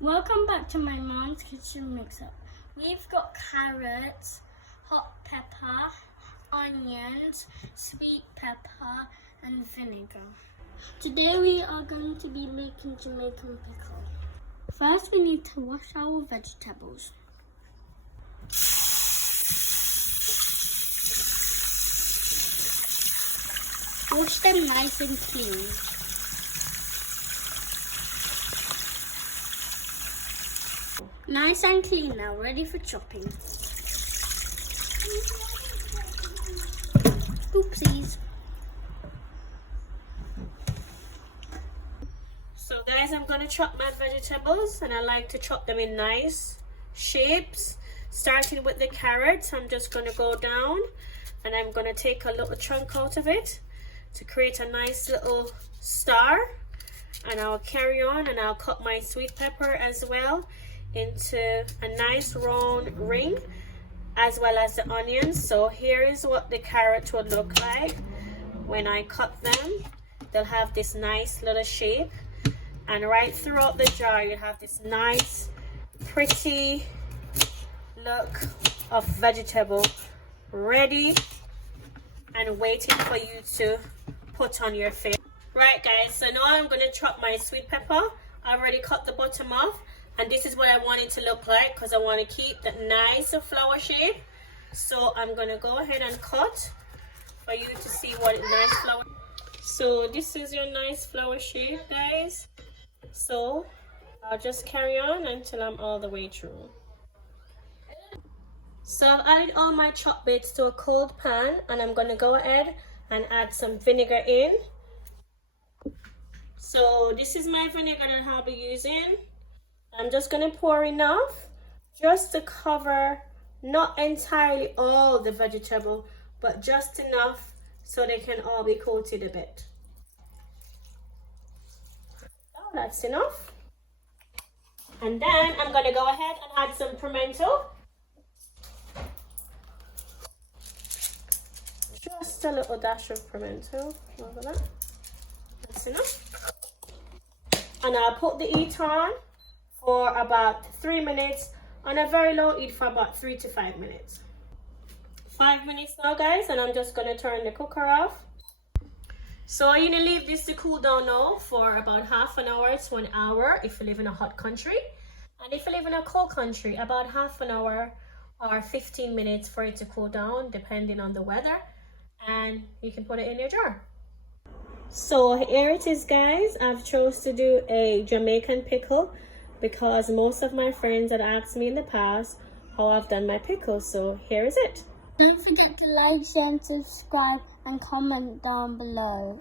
Welcome back to my mom's kitchen mix-up. We've got carrots, hot pepper, onions, sweet pepper and vinegar. Today we are going to be making Jamaican pickle. First we need to wash our vegetables. Wash them nice and clean. Nice and clean now, ready for chopping. Oopsies. So guys, I'm going to chop my vegetables, and I like to chop them in nice shapes. Starting with the carrots, I'm just going to go down and I'm going to take a little chunk out of it to create a nice little star, and I'll carry on and I'll cut my sweet pepper as well into a nice round ring, as well as the onions. So here is what the carrot would look like when I cut them. They'll have this nice little shape, and right throughout the jar you have this nice pretty look of vegetable ready and waiting for you to put on your face. Right guys, so now I'm going to chop my sweet pepper. I already cut the bottom off, and this is what I want it to look like because I want to keep that nice flower shape. So I'm going to go ahead and cut for you to see what a nice flower. So this is your nice flower shape, guys. So I'll just carry on until I'm all the way through. So I've added all my chopped bits to a cold pan, and I'm going to go ahead and add some vinegar in. So this is my vinegar that I'll be using. I'm just going to pour enough just to cover not entirely all the vegetable, but just enough so they can all be coated a bit. Oh, that's enough. And then I'm going to go ahead and add some pimento. Just a little dash of pimento over that. That's enough. And I'll put the heat on for about 3 minutes on a very low heat for about 3 to 5 minutes. 5 minutes now guys, and I'm just going to turn the cooker off. So you're going to leave this to cool down now for about half an hour to an hour if you live in a hot country. And if you live in a cold country, about half an hour or 15 minutes for it to cool down depending on the weather. And you can put it in your jar. So here it is guys. I've chose to do a Jamaican pickle because most of my friends had asked me in the past how I've done my pickles. So here is it. Don't forget to like, share and subscribe and comment down below.